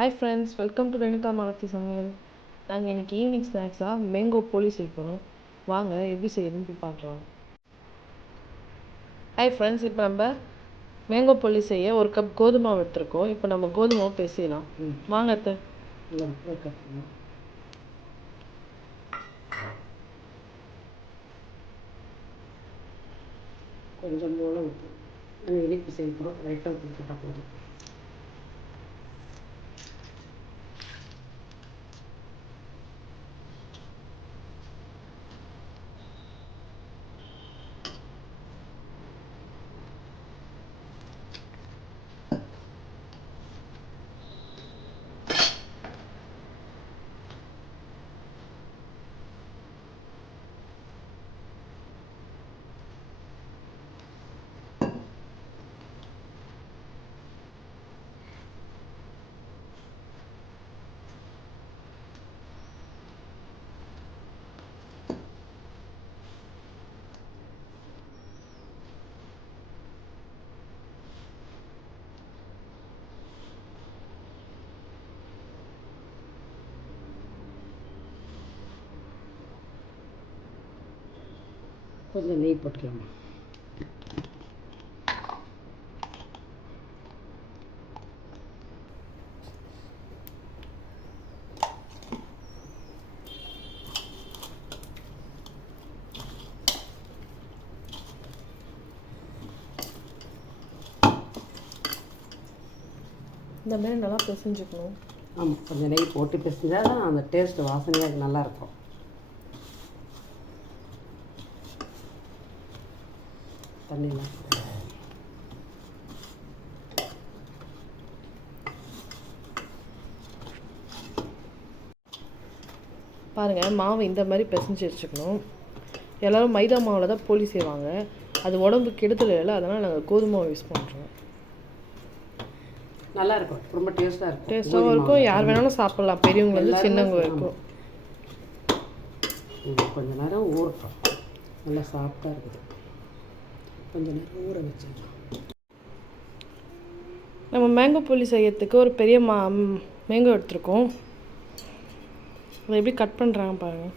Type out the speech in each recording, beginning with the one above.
Hi friends, welcome to Renika Malathi சமையல். நாங்கள் இன்றைக்கி ஈவினிங் ஸ்நாக்ஸாக மேங்கோ போலி செய்ய போகிறோம். வாங்க எப்படி செய்யணும்னு போய் பார்க்கலாம். ஹாய் ஃப்ரெண்ட்ஸ், இப்போ நம்ம மேங்கோ போலி செய்ய ஒரு கப் கோதுமை எடுத்துருக்கோம். இப்போ நம்ம கோதுமாவை பேசிடலாம். வாங்க அத்தை. கொஞ்சம் போல உப்பு நாங்கள் இனிப்பு செய்ய போகிறோம். லைட்டாக உப்பு போட்டால் போதும். கொஞ்சம் நெய் போட்டுக்கலாமா? இந்த மாதிரி நல்லா பிசைஞ்சுக்கணும். ஆமாம், கொஞ்சம் நெய் போட்டு பிசைஞ்சால் தான் அந்த டேஸ்ட்டு வாசனையாக நல்லாயிருக்கும். தண்ணியெலாம் பாருங்கள், மாவு இந்த மாதிரி பிசைஞ்சு வச்சுக்கணும். எல்லோரும் மைதா மாவில் தான் போலி செய்வாங்க. அது உடம்பு கெடுதல் இல்லை, அதனால் நாங்கள் கோதுமாவை யூஸ் பண்ணுறோம். நல்லாயிருக்கும், ரொம்ப டேஸ்ட்டாகவும் இருக்கும். யார் வேணாலும் சாப்பிட்லாம், பெரியவங்க வந்து சின்னவங்க வரைக்கும். கொஞ்ச நேரம் ஊறட்டும். நல்லா சாஃப்டாக இருக்குது. கொஞ்சம் நேரம் ஊற வச்சிடலாம். நம்ம மேங்கோ போலி செய்யறதுக்கு ஒரு பெரிய மேங்கோ எடுத்துருக்கோம். அதை எப்படி கட் பண்ணுறாங்க பாருங்கள்.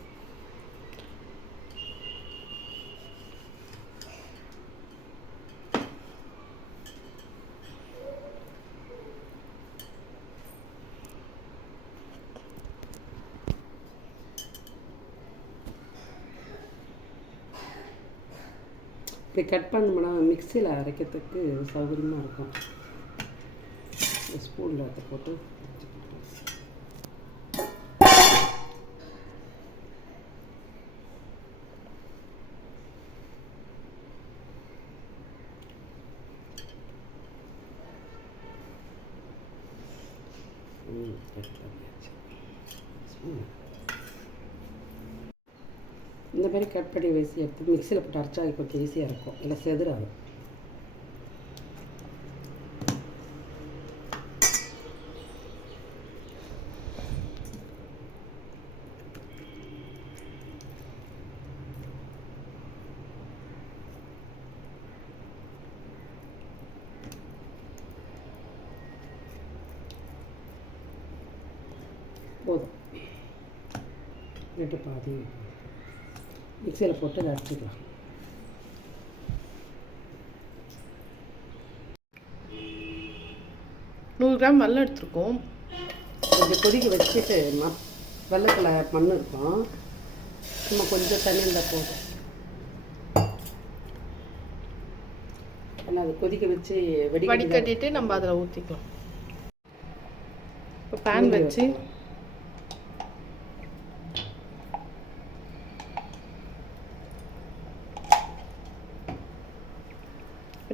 இப்படி கட் பண்ணோம்னா மிக்சியில் அரைக்கிறதுக்கு சௌகரியமாக இருக்கும். ஸ்பூனில் எடுத்து போட்டு இந்த மாதிரி கட் பண்ணி வச்சு எடுத்து மிக்சியில் போட்டு அரைச்சா கொஞ்சம் ஈஸியாக இருக்கும். இல்லை செதுறாது. போதும், ரெண்டு பாதி மிக்சியில் போட்டு அதை அரைச்சிக்கலாம். கிராம் வெல்லம் எடுத்துருக்கோம். கொஞ்சம் கொதிக்க வச்சுட்டு வெள்ளத்தில் மண் இருக்கும், சும்மா கொஞ்சம் தண்ணி இருந்தால் போதும். ஆனால் அதை கொதிக்க வச்சு வடிகட்டிட்டு நம்ம அதில் ஊற்றிக்கலாம். இப்போ பேன் வச்சு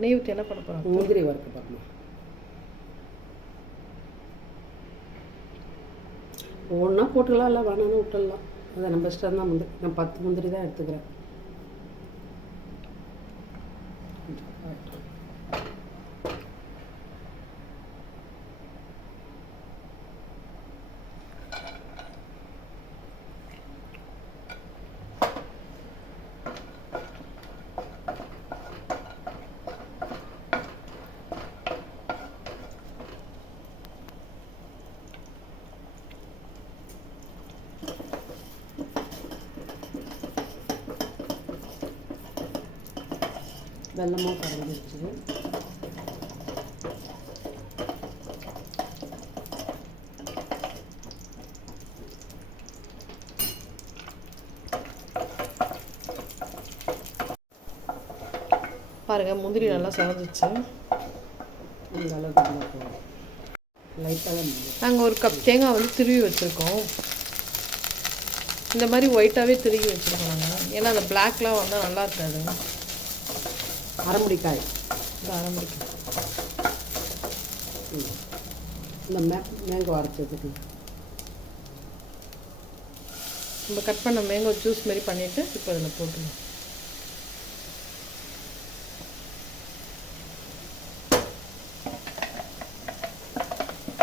நெய் ஊற்றி என்ன பண்ண போகிறோம்? முந்திரி வறுக்க பார்க்கணும். ஒன்றா போட்டுக்கலாம், இல்லை வேணாலும் விட்டுடலாம். அதை நம்ம இஷ்டம் தான். நான் 10 முந்திரி தான் எடுத்துக்கிறேன். வெல்லமும் கரைஞ்சிருச்சு. பாருங்கள் முந்திரி நல்லா செவந்துச்சு. இந்த அளவுக்கு லைட்டாக நாங்கள் ஒரு கப் தேங்காய் வந்து திருவி வச்சுருக்கோம். இந்த மாதிரி ஒயிட்டாகவே திருவி வச்சுருக்கோம் நாங்கள். ஏன்னா அந்த பிளாக்லாம் வந்தால் நல்லா இருக்காது. அரைமுடிக்காய், இந்த அரைமுடிக்காய் இந்த மேங்கோ அரைச்சதுக்கு நம்ம கட் பண்ண மேங்கோ ஜூஸ் மாதிரி பண்ணிவிட்டு இப்போ அதில் போட்டுருவோம்.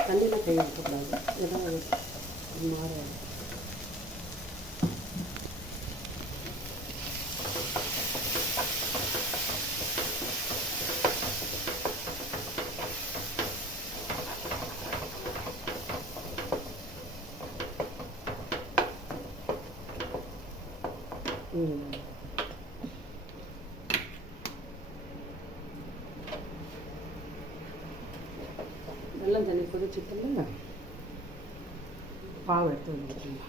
தண்ணியில் கை வைக்கக்கூடாது, ஏதாவது மாற. வெள்ளம் தண்ணி கொதிச்சுட்டுல பாவு எடுத்து வந்துட்டுங்களா.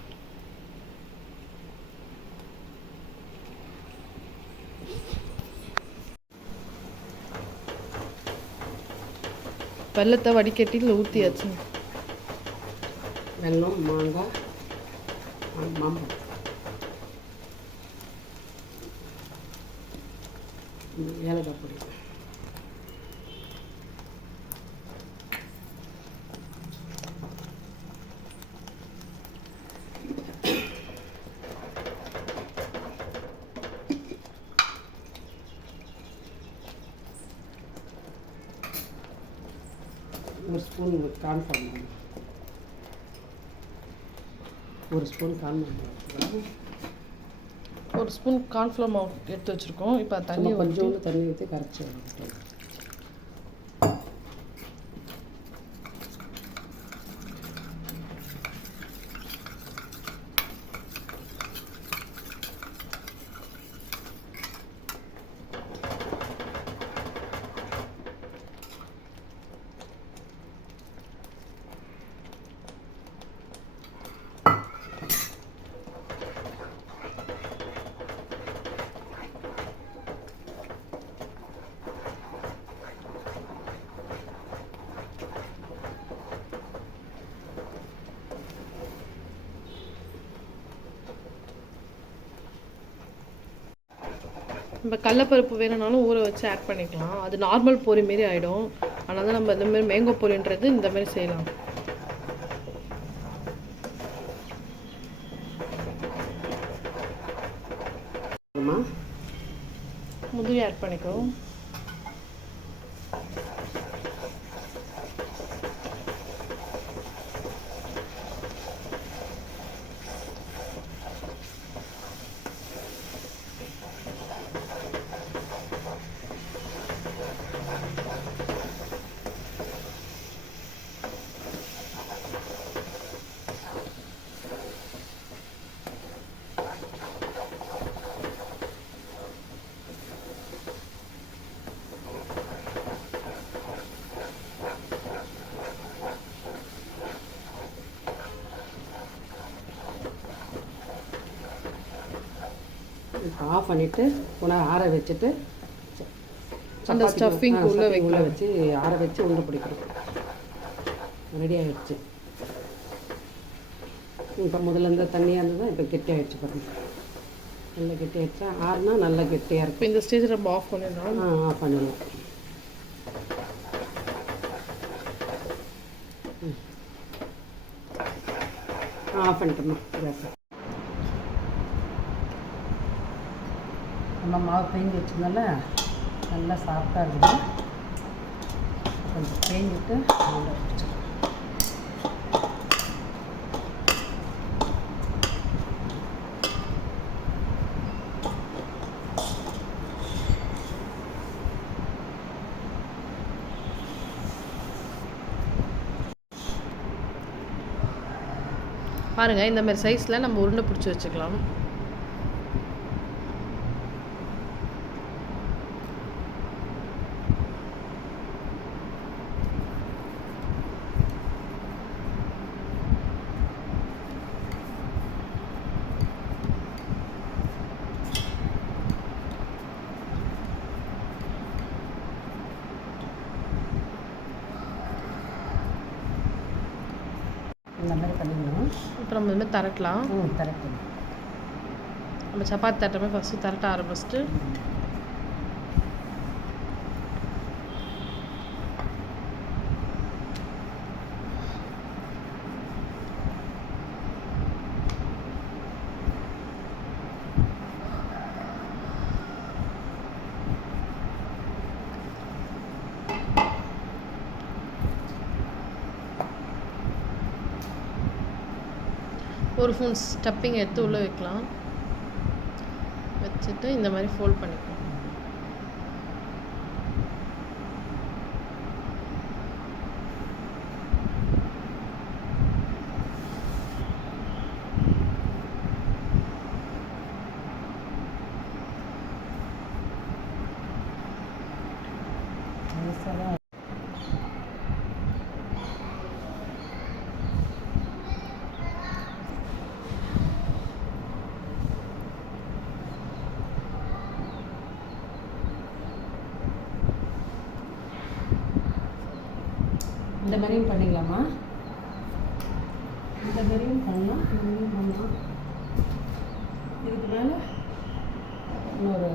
வெள்ளத்தை வடிகட்டியில் ஊற்றியாச்சு. வெல்லம், மாங்காய், மாம்பழம், ஏலக்காய் பொடி. ஒரு ஸ்பூன் கார்ன்ஃப்ளவர், ஒரு ஸ்பூன் கார்ன்ஃப்ளவர், ஒரு ஸ்பூன் கார்ன்ஃப்ளவர் மாவு எடுத்து வச்சுருக்கோம். இப்போ தண்ணி கொஞ்சோண்டு தண்ணி ஊற்றி கரைச்சி வந்துட்டோம். நம்ம கடலப்பருப்பு வேணும்னாலும் ஊற வச்சு ஆட் பண்ணிக்கலாம். அது நார்மல் பொரி மாரி ஆகிடும். அதனால தான் நம்ம இந்தமாரி மேங்கோ பொரின்றது இந்த மாதிரி செய்யலாம். முந்திரி ஆட் பண்ணிக்கிறோம். ஆஃப் பண்ணிவிட்டு புனः ஆற வச்சுட்டு அந்த ஸ்டஃபிங் உள்ளே வச்சு ஆற வச்சு உருண்டை பிடிக்கிறோம். ரெடி ஆகிடுச்சு. இப்போ முதல்ல இந்த தண்ணியாக இருந்தது, இப்போ கெட்டி ஆகிடுச்சு பாருங்கள். நல்லா கெட்டி ஆகிடுச்சா? ஆறுனா நல்லா கெட்டியாக இருக்கும். இப்போ இந்த ஸ்டேஜில் நம்ம ஆஃப் பண்ணிடலாம். ஆஃப் பண்ணிடலாம். ஆஃப் பண்ணிட்டோம்மா. நம்ம மாவு பேஞ்சு வச்சுருந்தோம்ல, நல்லா சாஃப்டாக இருக்குது. கொஞ்சம் பேஞ்சிட்டு நல்லா வச்சுக்கலாம். பாருங்கள், இந்த மாதிரி சைஸில் நம்ம உருண்டை பிடிச்சி வச்சுக்கலாம். இந்த மாதிரி பண்ணிடணும். இப்போ நம்ம இதுமாதிரி தரட்டலாம். கரெக்டு. நம்ம சப்பாத்தி தட்டுறமே ஃபஸ்ட்டு தரட்ட ஆரம்பிச்சிட்டு ஒரு ஸ்பூன் ஸ்டப்பிங் எடுத்து உள்ளே வைக்கலாம். வச்சுட்டு இந்த மாதிரி ஃபோல்ட் பண்ணிக்கலாம். இந்த மாதிரியும் பண்ணிக்கலாமா? இந்த மாதிரியும் பண்ணலாம், இந்த மாதிரியும் பண்ணலாம். இதுக்கு மேலே இன்னொரு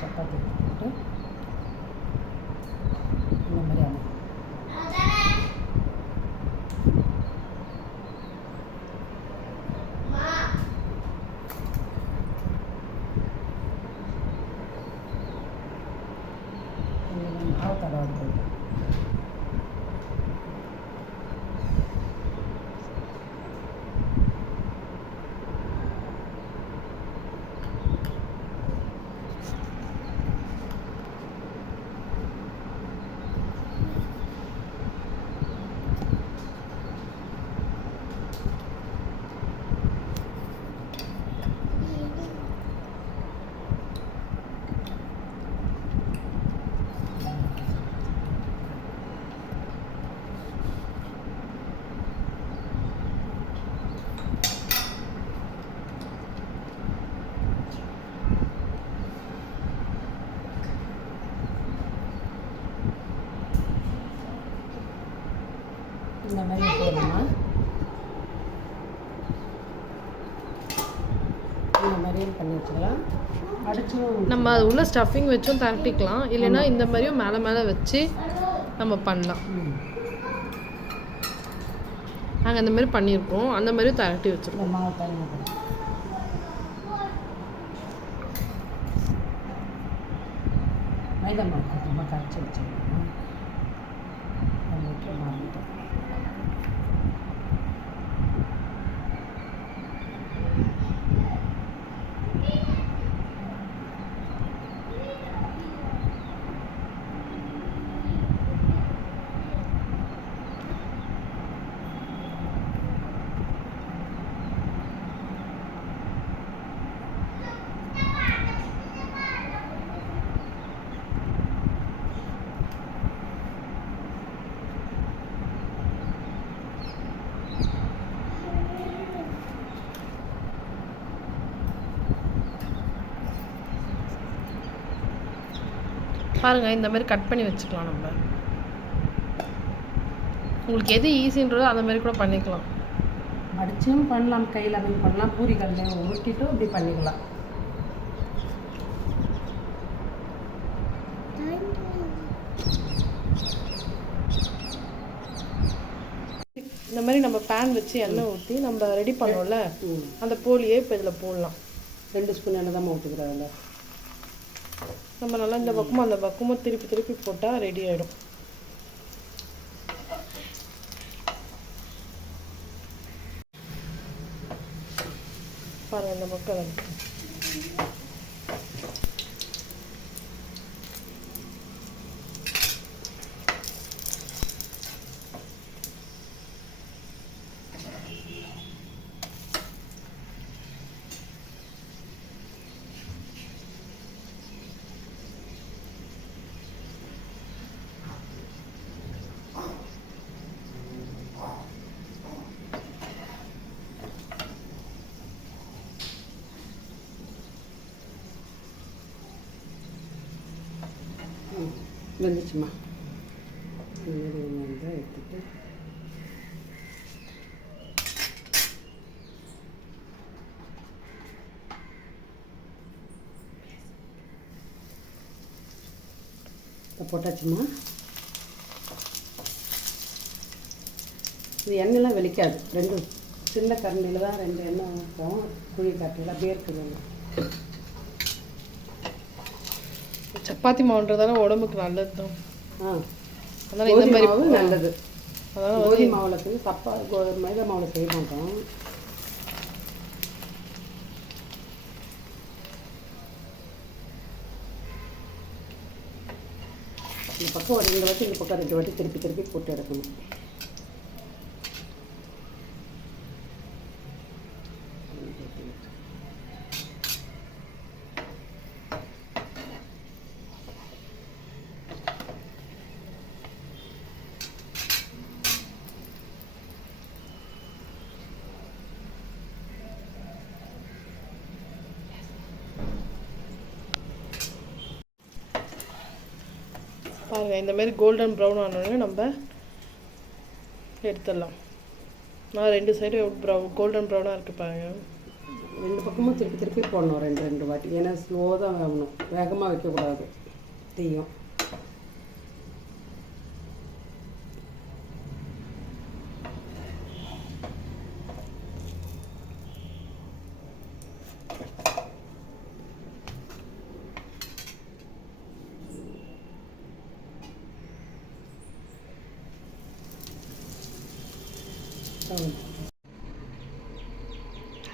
சப்பாத்தி போட்டு இந்த மாதிரி ஆகும். ஆவக்காய் எடுத்து இந்த மாதிரி போடணுமா? இந்த மாதிரியும் பண்ணி வச்சுக்கலாம். அடிச்சும் நம்ம அது உள்ள ஸ்டஃபிங் வச்சும் தரட்டிக்கலாம். இல்லைன்னா இந்த மாதிரியும் மேலே மேலே வச்சு நம்ம பண்ணலாம். நாங்கள் அந்த மாதிரி பண்ணியிருக்கோம். அந்த மாதிரியும் தரட்டி வச்சுருக்கோம். மாவு தரணும். மைதா மாவு கொஞ்சமாக கரைச்சி வச்சுருக்கோம். மாறிட்டோம். பாருங்கள், இந்த மாதிரி கட் பண்ணி வச்சுக்கலாம். நம்ம உங்களுக்கு எது ஈஸின்றதோ அந்த மாதிரி கூட பண்ணிக்கலாம். மடிச்சும் பண்ணலாம், கையில் அப்படி பண்ணலாம், பூரிகளில் உருட்டிட்டும் இப்படி பண்ணிக்கலாம். இந்த மாதிரி நம்ம பேன் வச்சு எண்ணெய் ஊற்றி நம்ம ரெடி பண்ணோம்ல, அந்த போலியே இப்போ இதில் போடலாம். 2 ஸ்பூன் எண்ணெய் தான் ஊற்றுக்கிறதில்ல. நம்ம நல்லா இந்த பக்கமும் அந்த பக்கமும் திருப்பி திருப்பி போட்டால் ரெடி ஆகிடும். பாருங்கள், இந்த பக்கம் வெந்துச்சுமா. எடுத்துட்டு இதை போட்டாச்சுமா. இது எண்ணெய்லாம் வெளிக்காது. 2 சின்ன கரண்டியில் தான் 2 எண்ணெய் ஊற்றும். குழி காட்டில் அப்படியே இருக்குது. சப்பாத்தி மாவுன்றதால உடம்புக்கு நல்லது தான். அதனால் இந்த மாதிரி மாவு நல்லது. அதாவது கோதுமை மாவில் செஞ்சு மைதா மாவில் செய்ய மாட்டோம். இந்த பக்கம் ஒரு 2 வாட்டி, இந்த பக்கம் 2 வாட்டி திருப்பி போட்டு எடுக்கணும். பாருங்கள், இந்தமாரி கோல்டன் ப்ரௌன் ஆனோடனே நம்ம எடுத்துடலாம். நான் 2 சைடும் கோல்டன் ப்ரௌனாக இருக்குது பாருங்கள். 2 பக்கமும் திருப்பி போடணும் 2 வாட்டி. ஏன்னா ஸ்லோ தான் வேகணும், வேகமாக வைக்கக்கூடாது, தீயும்.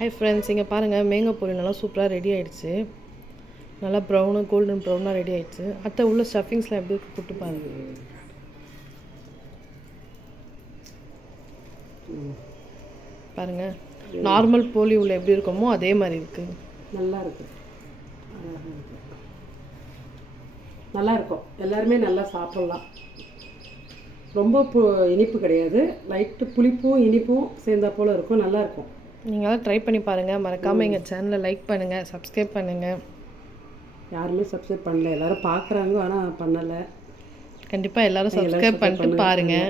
ஹாய் ஃப்ரெண்ட்ஸ், இங்கே பாருங்கள், மேங்காய் பொரி நல்லா சூப்பராக ரெடி ஆகிடுச்சு. நல்லா ப்ரௌனாக கோல்டன் ப்ரௌனாக ரெடி ஆகிடுச்சு. அத்தை உள்ள ஸ்டஃபிங்ஸ்லாம் எப்படி இருக்கு போட்டு பாருங்கள். பாருங்கள், நார்மல் போலி உள்ள எப்படி இருக்குமோ அதே மாதிரி இருக்குது. நல்லா இருக்கு, நல்லா இருக்கும். எல்லாருமே நல்லா சாப்பிட்லாம். ரொம்ப இனிப்பு கிடையாது, லைட்டு புளிப்பும் இனிப்பும் சேர்ந்தா போல் இருக்கும். நல்லாயிருக்கும். நீங்களாம் ட்ரை பண்ணி பாருங்கள். மறக்காமல் எங்கள் சேனலை லைக் பண்ணுங்கள், சப்ஸ்கிரைப் பண்ணுங்கள். யாருமே சப்ஸ்கிரைப் பண்ணல, எல்லோரும் பார்க்குறாங்க, ஆனால் பண்ணலை. கண்டிப்பாக எல்லோரும் சப்ஸ்கிரைப் பண்ணிட்டு பாருங்கள்.